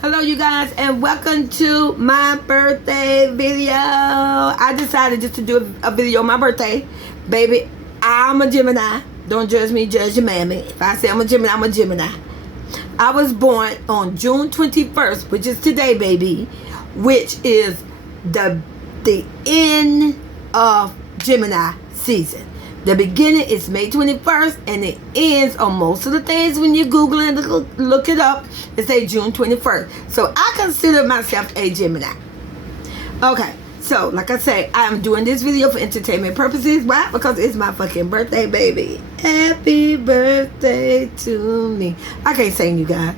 Hello you guys, and welcome to my birthday video. I decided just to do a video on my birthday. Baby, I'm a Gemini. Don't judge me, judge your mammy. If I say I'm a Gemini, I'm a Gemini. I was born on June 21st, which is today, baby, which is the end of Gemini season. The beginning is May 21st, and it ends on most of the things when you Google and look it up. It says June 21st. So I consider myself a Gemini. Okay, so like I say, I'm doing this video for entertainment purposes. Why? Because it's my fucking birthday, baby. Happy birthday to me. I can't sing, you guys,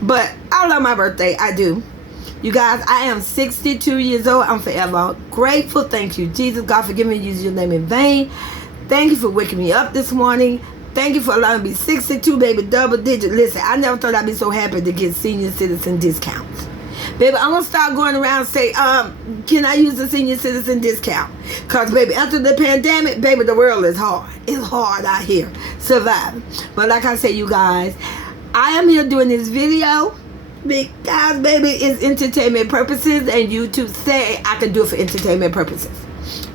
but I love my birthday. I do. You guys, I am 62 years old. I'm forever grateful. Thank you, Jesus. God, forgive me using your name in vain. Thank you for waking me up this morning. Thank you for allowing me 62, baby, double digit. Listen, I never thought I'd be so happy to get senior citizen discounts. Baby, I'm going to start going around and say, can I use the senior citizen discount? Because, baby, after the pandemic, baby, the world is hard. It's hard out here surviving. But like I say, you guys, I am here doing this video because, baby, it's entertainment purposes, and YouTube say I can do it for entertainment purposes.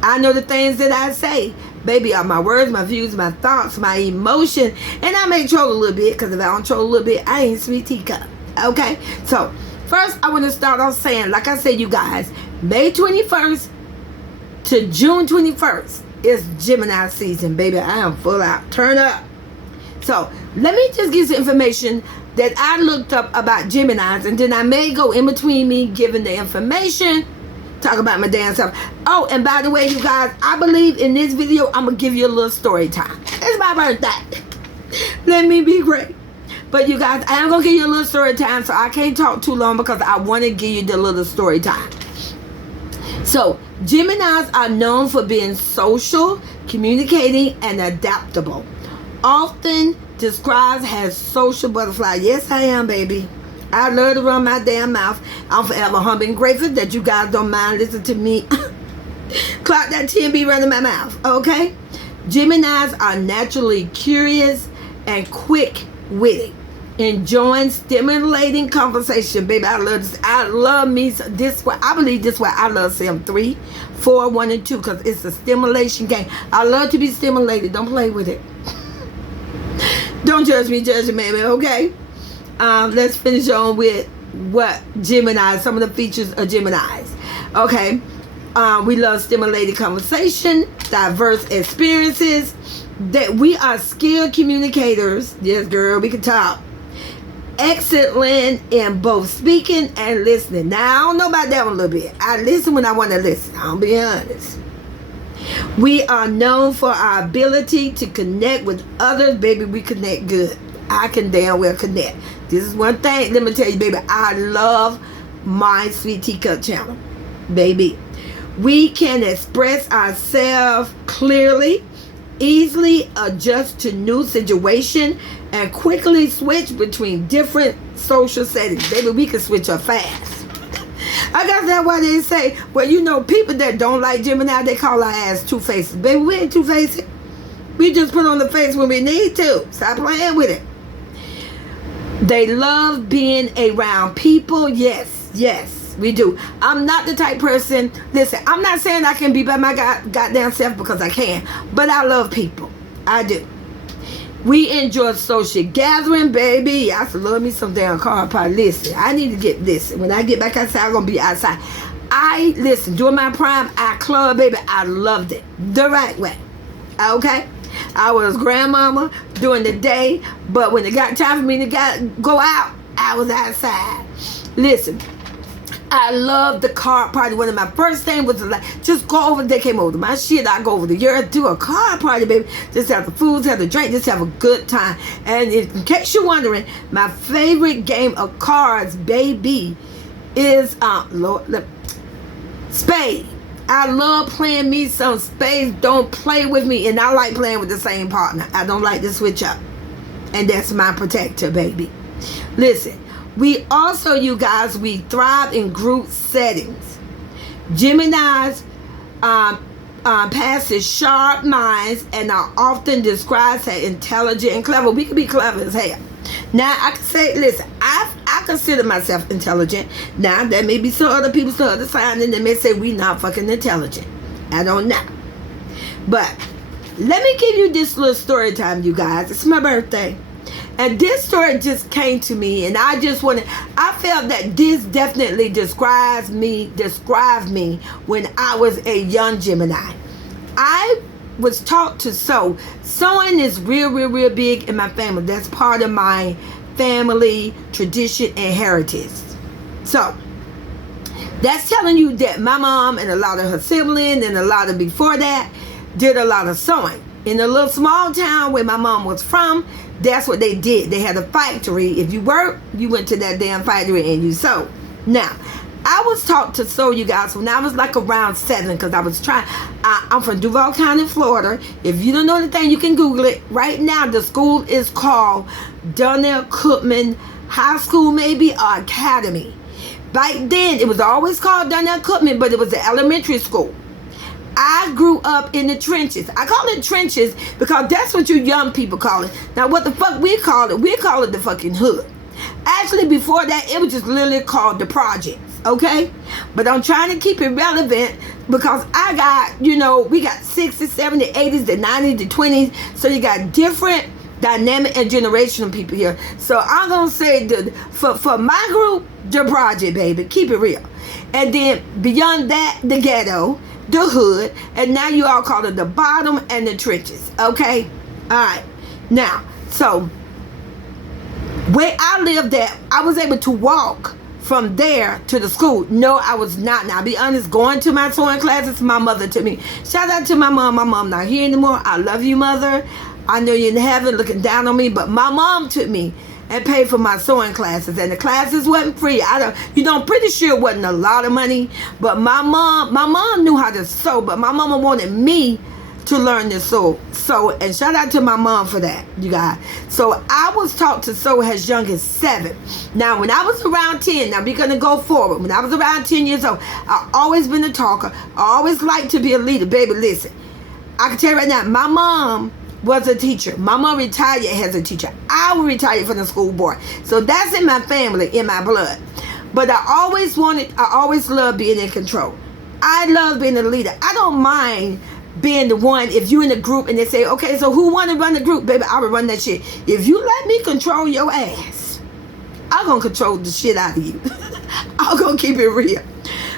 I know the things that I say, baby, are my words, my views, my thoughts, my emotion, and I may troll a little bit, because if I don't troll a little bit, I ain't sweet teacup. Okay, so first I want to start off saying, like I said, you guys, May 21st to June 21st is Gemini season, baby. I am full out. Turn up. So let me just give some information that I looked up about Geminis, and then I may go in between me giving the information, talk about my damn self. Oh, and by the way, you guys, I believe in this video I'm gonna give you a little story time. It's my birthday. Let me be great. But you guys, I am gonna give you a little story time, so I can't talk too long because I want to give you the little story time. So Geminis are known for being social, communicating, and adaptable. Often described as social butterfly. Yes, I am, baby. I love to run my damn mouth. I'm forever humble and grateful that you guys don't mind listening to me clock that TNB running my mouth, okay? Geminis are naturally curious and quick-witted, enjoying stimulating conversation. Baby, I love this. I love me this way. I believe this way. I love Sim 3, 4, 1, and 2 because it's a stimulation game. I love to be stimulated. Don't play with it. Don't judge me, judge me, baby, okay? Let's finish on with what Gemini, some of the features of Geminis. Okay, we love stimulated conversation, diverse experiences, that we are skilled communicators. Yes, girl, we can talk. Excellent in both speaking and listening. Now, I don't know about that one a little bit. I listen when I want to listen. I'll be honest. We are known for our ability to connect with others. Baby, we connect good. I can damn well connect. This is one thing, let me tell you, baby, I love my Sweet Teacup channel, baby. We can express ourselves clearly, easily adjust to new situation, and quickly switch between different social settings. Baby, we can switch up fast. I guess that's why they say, well, you know, people that don't like Gemini, they call our ass two-faces. Baby, we ain't two-faced. We just put on the face when we need to. Stop playing with it. They love being around people. Yes, we do. I'm not the type person, listen, I'm not saying I can be by my goddamn self, because I can, but I love people. I do. We enjoy social gathering, baby. I used to love me some damn car party. Listen, I need to get this. When I get back outside, I'm going to be outside. Listen, during my prime, I club, baby, I loved it. The right way. Okay? I was grandmama during the day, but when it got time for me to go out, I was outside. Listen, I love the car party. One of my first things was like, just go over. They came over to my shit. I go over to yours, do a car party, baby. Just have the food, have the drink, just have a good time. And in case you're wondering, my favorite game of cards, baby, is Spade. I love playing me some spades. Don't play with me. And I like playing with the same partner. I don't like to switch up. And that's my protector, baby. Listen, we also, you guys, we thrive in group settings. Geminis possess sharp minds and are often described as intelligent and clever. We can be clever as hell. Now, I can say, listen, I consider myself intelligent. Now, there may be some other people, some other signs, and they may say we not fucking intelligent. I don't know. But let me give you this little story time, you guys. It's my birthday. And this story just came to me, and I felt that this definitely describes me when I was a young Gemini. I was taught to sew. Sewing is real big in my family. That's part of my family tradition and heritage. So that's telling you that my mom and a lot of her siblings and a lot of before that did a lot of sewing. In a little small town where my mom was from, that's what they did. They had a factory. If you worked, you went to that damn factory and you sewed. Now, I was taught to sew, you guys, when I was like around 7, because I was trying. I'm from Duval County, Florida. If you don't know anything, you can Google it. Right now, the school is called Donnell Cookman High School, maybe, or Academy. Back then, it was always called Donnell Cookman, but it was an elementary school. I grew up in the trenches. I call it trenches because that's what you young people call it. Now, what the fuck we call it the fucking hood. Actually, before that, it was just literally called the projects, okay? But I'm trying to keep it relevant because I got, we got 60s, 70s, 80s, the 90s, the 20s. So you got different dynamic and generational people here. So I'm going to say for my group, the project, baby. Keep it real. And then beyond that, the ghetto, the hood, and now you all call it the bottom and the trenches, okay? All right. Now, so where I lived at, I was able to walk from there to the school. No, I was not. Now, I'll be honest, going to my sewing classes, my mother took me. Shout out to my mom. My mom not here anymore. I love you, mother. I know you're in heaven looking down on me, but my mom took me and paid for my sewing classes, and the classes wasn't free. I'm pretty sure it wasn't a lot of money, but my mom knew how to sew, but my mama wanted me to learn to sew. And shout out to my mom for that, you guys. So I was taught to sew as young as 7. Now, when I was around 10, now we're gonna go forward. When I was around 10 years old, I always been a talker. I always liked to be a leader. Baby, listen, I can tell you right now, my mom was a teacher. My mom retired as a teacher. I was retired from the school board. So that's in my family, in my blood. But I always loved being in control. I love being a leader. I don't mind being the one. If you in a group and they say, okay, so who want to run the group? Baby, I will run that shit. If you let me control your ass, I'm going to control the shit out of you. I'm going to keep it real.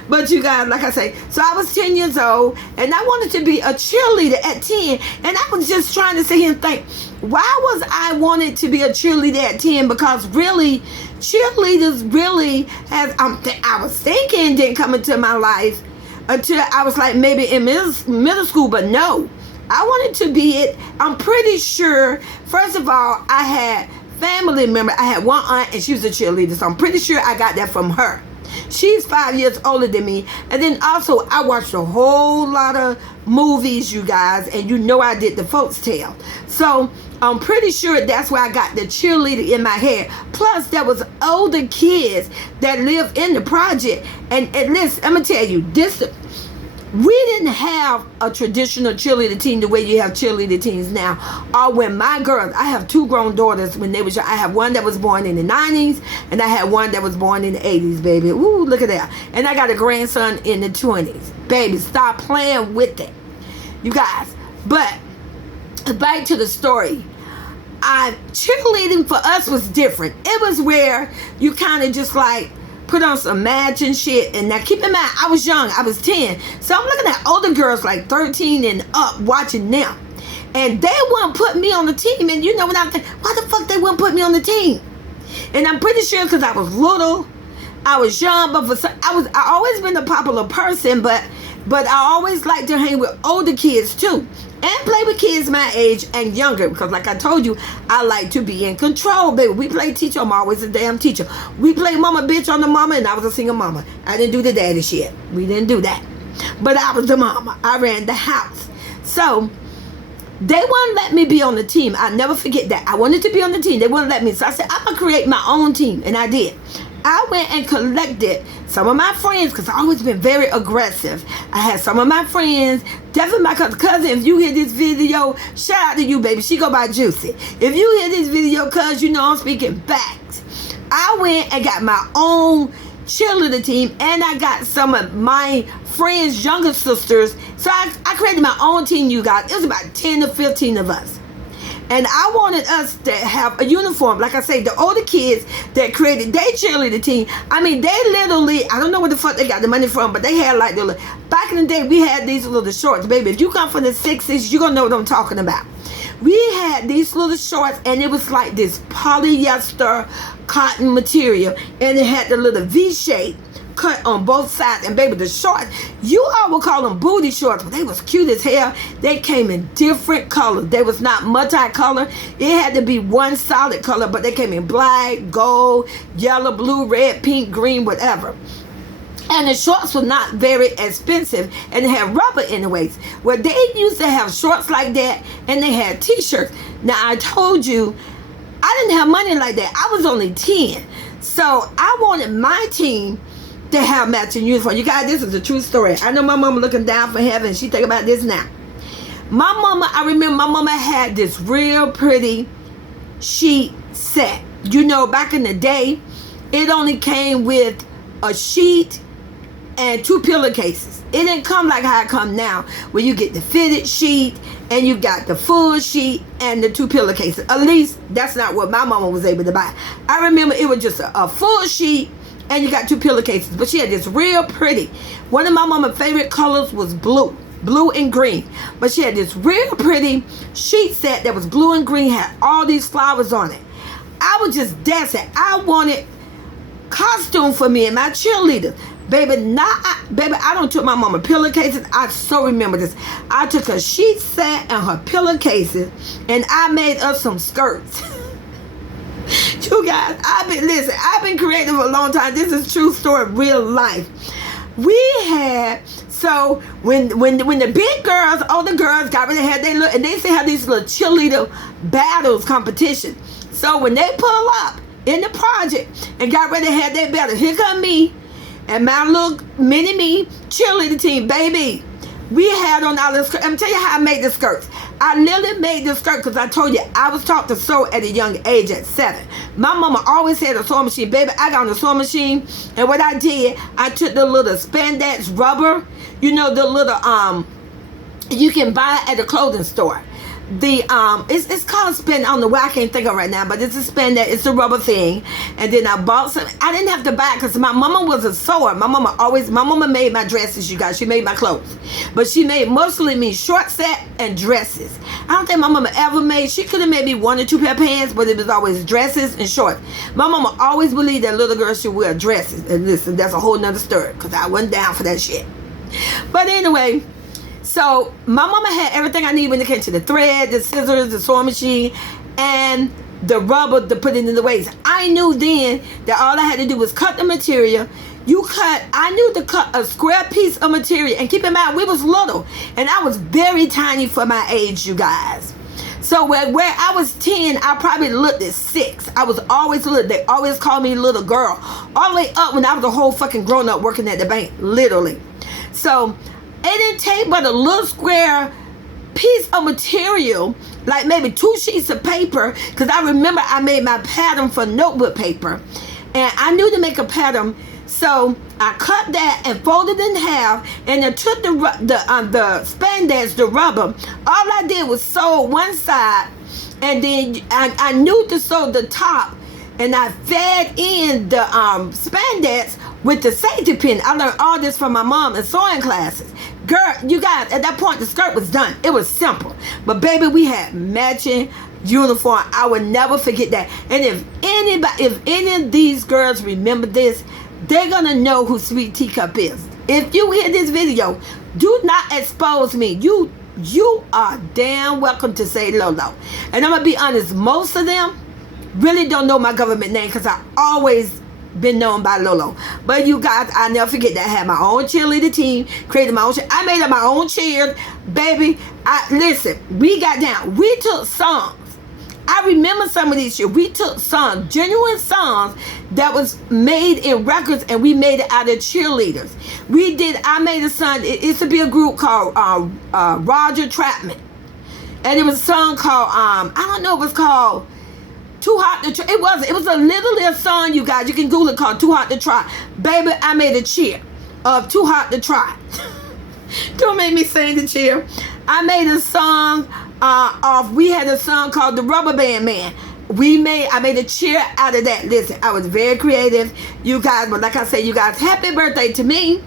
But you guys, like I say, so I was 10 years old, and I wanted to be a cheerleader at 10, and I was just trying to sit here and think, why was I wanted to be a cheerleader at 10? Because really, cheerleaders really I was thinking didn't come into my life until I was like maybe in middle school, but no. I wanted to be it. I'm pretty sure, first of all, I had family member. I had one aunt, and she was a cheerleader, so I'm pretty sure I got that from her. She's 5 years older than me. And then also, I watched a whole lot of movies, you guys. And I did the folks' tale. So, I'm pretty sure that's where I got the cheerleader in my head. Plus, there was older kids that lived in the project. And listen, I'm going to tell you, we didn't have a traditional cheerleader team the way you have cheerleader teams now. Or when my girls, I have 2 grown daughters when they were young. I have one that was born in the 90s, and I had one that was born in the 80s, baby. Ooh, look at that. And I got a grandson in the 20s. Baby, stop playing with it. You guys. But back to the story. Cheerleading for us was different. It was where you kind of just like put on some matching shit. And now keep in mind, I was young. I was 10. So I'm looking at older girls like 13 and up watching them. And they wouldn't put me on the team. And you know what I'm thinking? Why the fuck they wouldn't put me on the team? And I'm pretty sure because I was little. I was young. But I always been a popular person. But I always like to hang with older kids too. And play with kids my age and younger. Because like I told you, I like to be in control, baby. We play teacher. I'm always a damn teacher. We play mama bitch on the mama, and I was a single mama. I didn't do the daddy shit. We didn't do that. But I was the mama. I ran the house. So they wouldn't let me be on the team. I'll never forget that. I wanted to be on the team. They wouldn't let me. So I said, I'm going to create my own team. And I did. I went and collected some of my friends, because I've always been very aggressive. I had some of my friends, definitely my cousin. If you hear this video, shout out to you, baby. She go by Juicy. If you hear this video, cuz, I'm speaking facts. I went and got my own cheerleader team, and I got some of my friends' younger sisters. So I created my own team, you guys. It was about 10 to 15 of us. And I wanted us to have a uniform. Like I say, the older kids that created their cheerleader team, I mean, they literally, I don't know where the fuck they got the money from, but they had like, back in the day, we had these little shorts. Baby, if you come from the 60s, you're going to know what I'm talking about. We had these little shorts, and it was like this polyester cotton material, and it had the little V shape cut on both sides. And baby, the shorts, you all would call them booty shorts, but they was cute as hell. They came in different colors. They was not multi-color. It had to be one solid color, but they came in black, gold, yellow, blue, red, pink, green, whatever. And the shorts were not very expensive, and they had rubber in the waist. Well, they used to have shorts like that, and they had t-shirts. Now, I told you, I didn't have money like that. I was only 10. So I wanted my team to have matching uniform. You guys, this is a true story. I know my mama looking down from heaven. She think about this now. My mama, I remember my mama had this real pretty sheet set. You know, back in the day, it only came with a sheet and 2 pillowcases. It didn't come like how it come now, where you get the fitted sheet and you got the full sheet and the 2 pillowcases. At least that's not what my mama was able to buy. I remember it was just a full sheet and you got 2 pillowcases. But she had this real pretty. One of my mama's favorite colors was blue and green. But she had this real pretty sheet set that was blue and green, had all these flowers on it. I was just dancing. I wanted costume for me and my cheerleaders. Baby, I don't took my mama pillowcases. I so remember this. I took her sheet set and her pillowcases, and I made us some skirts. You guys, I've been creative for a long time. This is true story, real life. We had, so when the big girls, older girls got ready to have their and they used to have these little cheerleader battles competition. So when they pull up in the project and got ready to have their battle, here come me and my little mini-me cheerleader team, baby. We had on our little skirt. I'm tell you how I made the skirts. I literally made the skirt because I told you I was taught to sew at a young age at 7. My mama always had a sewing machine. Baby, I got on the sewing machine, and what I did, I took the little spandex rubber, you know, the little you can buy at the clothing store. The it's called spandex. I don't know why I can't think of it right now, but it's a spandex. It's a rubber thing. And then I bought some. I didn't have to buy it because my mama was a sewer. My mama made my dresses, you guys. She made my clothes, but she made mostly me short set and dresses. I don't think my mama ever made. She could have made me 1 or 2 pair of pants, but it was always dresses and shorts. My mama always believed that little girls should wear dresses. And listen, that's a whole nother story because I wasn't down for that shit. But anyway. So my mama had everything I needed when it came to the thread, the scissors, the sewing machine, and the rubber to put it in the waist. I knew then that all I had to do was cut the material. I knew to cut a square piece of material. And keep in mind, we was little. And I was very tiny for my age, you guys. So where I was 10, I probably looked at 6. I was always little. They always called me little girl. All the way up when I was a whole fucking grown up working at the bank, literally. So it didn't take but a little square piece of material, like maybe 2 sheets of paper, because I remember I made my pattern for notebook paper, and I knew to make a pattern. So I cut that and folded it in half, and I took the spandex, the rubber. All I did was sew one side, and then I knew to sew the top, and I fed in the spandex with the safety pin. I learned all this from my mom in sewing classes. Girl, you guys, at that point, the skirt was done. It was simple. But baby, we had matching uniform. I will never forget that. And if any of these girls remember this, they're going to know who Sweet Teacup is. If you hear this video, do not expose me. You are damn welcome to say Lolo. And I'm going to be honest, most of them really don't know my government name because I always been known by Lolo. But you guys, I never forget that I had my own cheerleader team, created my own I made up my own cheers, baby. Listen, we got down. We took songs. I remember some of these shit. We took songs, genuine songs that was made in records, and we made it out of cheerleaders. I made a song. It used to be a group called Roger Trapman. And it was a song called, I don't know, it was called Too Hot to Try. It wasn't. It was a little song, you guys. You can Google it, called Too Hot to Try. Baby, I made a cheer of Too Hot to Try. Don't make me sing the cheer. I made a song we had a song called The Rubber Band Man. I made a cheer out of that. Listen, I was very creative, you guys. But like I said, you guys, happy birthday to me.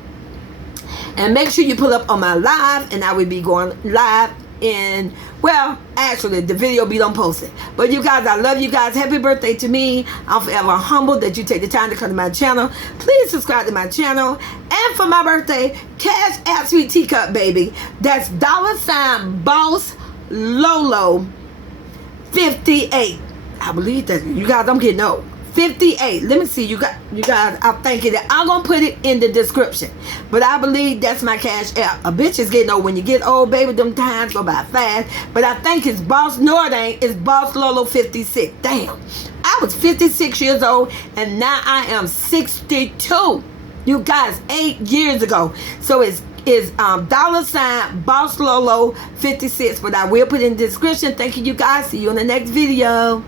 And make sure you pull up on my live, and I will be going live in, well, actually, the video be done posted. But you guys, I love you guys. Happy birthday to me. I'm forever humbled that you take the time to come to my channel. Please subscribe to my channel. And for my birthday, cash out Sweet Teacup, baby. That's $ Boss Lolo 58. I believe that, you guys, I'm getting old. 58. Let me see, you guys. I'm thinking that I'm gonna put it in the description, but I believe that's my cash app. A bitch is getting old. When you get old, baby, them times go by fast. But I think it's Boss. No, it ain't. It's Boss Lolo 56. Damn, I was 56 years old, and now I am 62. You guys, 8 years ago. So it's $ Boss Lolo 56. But I will put it in the description. Thank you, you guys. See you in the next video.